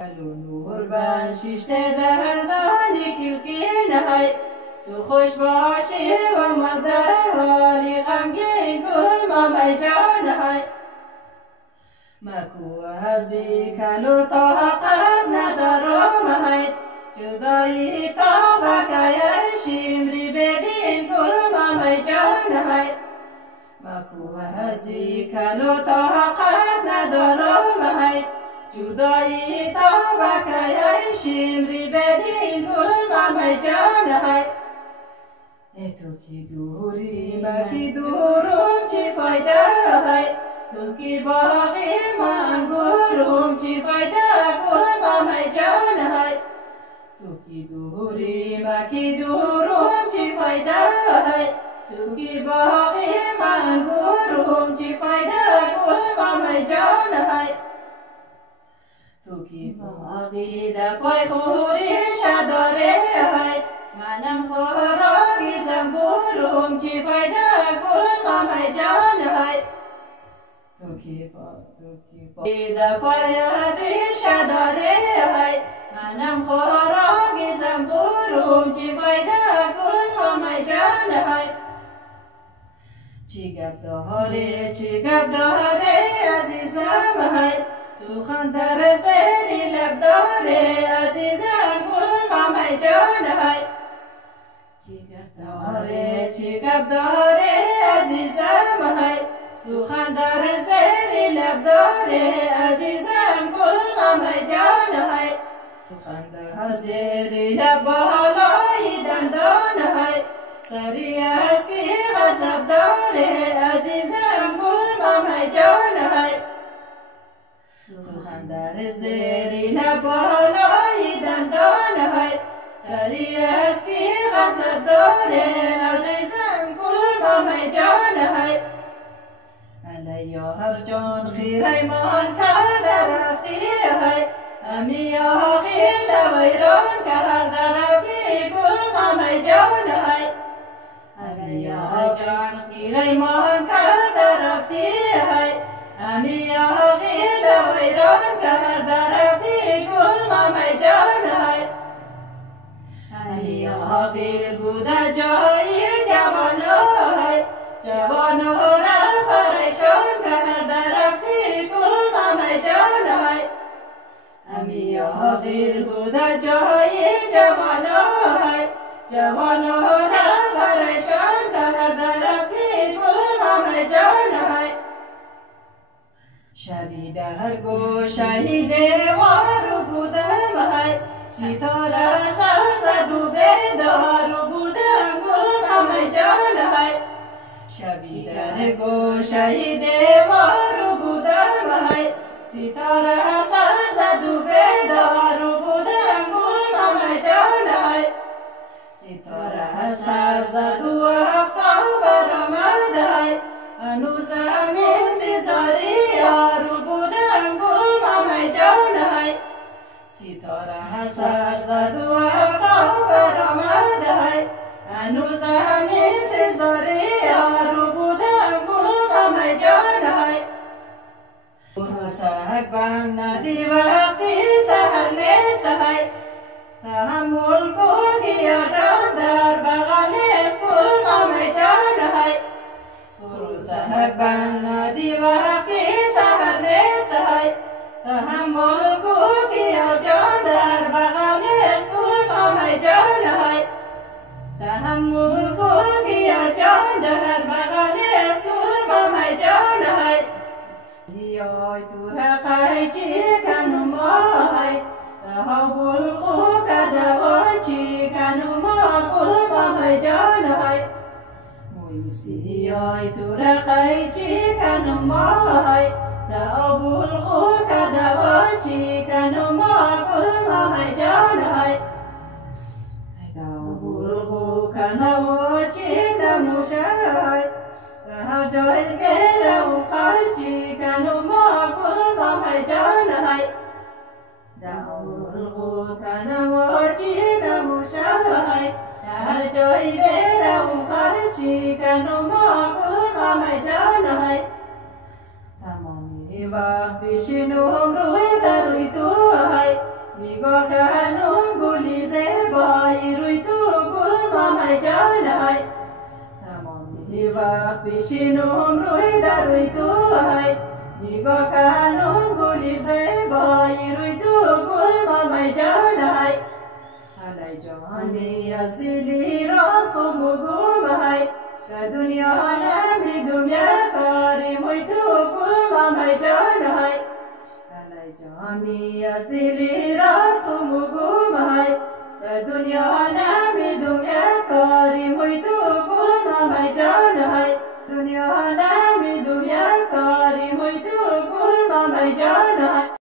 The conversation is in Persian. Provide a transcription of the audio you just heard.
نور بن شیشته دهانی کلکی نهای تو خوش باشی و من در حالی غمگین گل مامی جان های مکو هزی کلو طاقت ندارم های جدایی تا بکای شیمری بدین گل مامی جان های مکو هزی کلو طاقت ندارم های جدایی تا بکای شیمری بدین گل مامی جان های تو کی دوری ما کی دورم چی فایده های تو کی باقی من گورم چی فایده گل مامی جان های تو کی دوری ما کی دورم چی فایده های تو کی باقی من گورم چی فایده گل مامی جان های تو کی باقی در پای خوری شداره های منم خوراکی زنبورم چی فایده گل مامی جان های تو کی باقی در پای ریشه داره های منم خوراکی زنبورم چی فایده گل مامی جان های چی گپ داره عزیزم های سخن در سری لب داره عزیزم گل مامی جان های چی گپ داره عزیزم های سخن در سری لب داره عزیزم گل مامی جان های سخن در سری لب بالای دندان های سری از کی غضب داره عزیزم گل مامی جان های سخن در زیری لب بالای دندان های سری از کی غضب داره عزیزم گل مامی جان های علیا هر جان خیر ایمان کرده رفتی های امی آقی لویران کرده رفتی گل مامی جان های علیا جان خیر ایمان کرده رفتی های امی آقی لویران کرده رفتی گل مامی جان های امی آقی بوده جایی جوانو را فرشان کرده رفتی گل مامی جان های امی آقی بوده جایی جوانو را فرشان کرده رفتی گل مامی جان های شبی در گوشه دیوار بودم های ستاره سر زد و بیدار بودم گل مامی جان های شبی در گوشه دیوار بودم های ستاره سر زد و بیدار بودم گل مامی جان های ستاره سر زد و آفتاب برآمد های هنوزم انتظاری یار بودم گل مامی جان های ستاره سر زد و آفتاب برآمد های هنوزم انتظاری یار بودم گل مامی جان های سحک بند ندی وقتی سحر نیست های تحمل کن که یار جان در بغل نیست گل مامی جان های سحک بند ندی وقتی سحر نیست های تحمل کن که یار جان در بغل نیست گل مامی جان های تحمل کن که یار جان در بغل نیست گل مامی جان های یای تو رقای چی کنو مای تحول خو کدوای چی کنو ما گل مامی جان های یای تو رقای چی کنو مای تحول خو کدوای چی کنو ما گل مامی جان های تحول خو کنو چی نموشای هر جای گرم خرچی کنو ما گل مامی جان های داول خو کنو چی نموشای هر جای گرم خرچی کنو ما گل مامی جان های تمامی Bishinum ruita ruitu hai Bigokanum gulize bai ruitu gulma mai janai Hiva Bishinum ruita ruitu hai Bigokanum gulize bai ruitu gulma mai janai Alai jani asdili rasumugum hai Ka dunya nami dunya kari muitu gulma mai janai Alai jani asdili rasumugum hai Ka dunya nami dunya kari muitu gulma mai janai Dunya nami dunya kari muitu gulma mai janai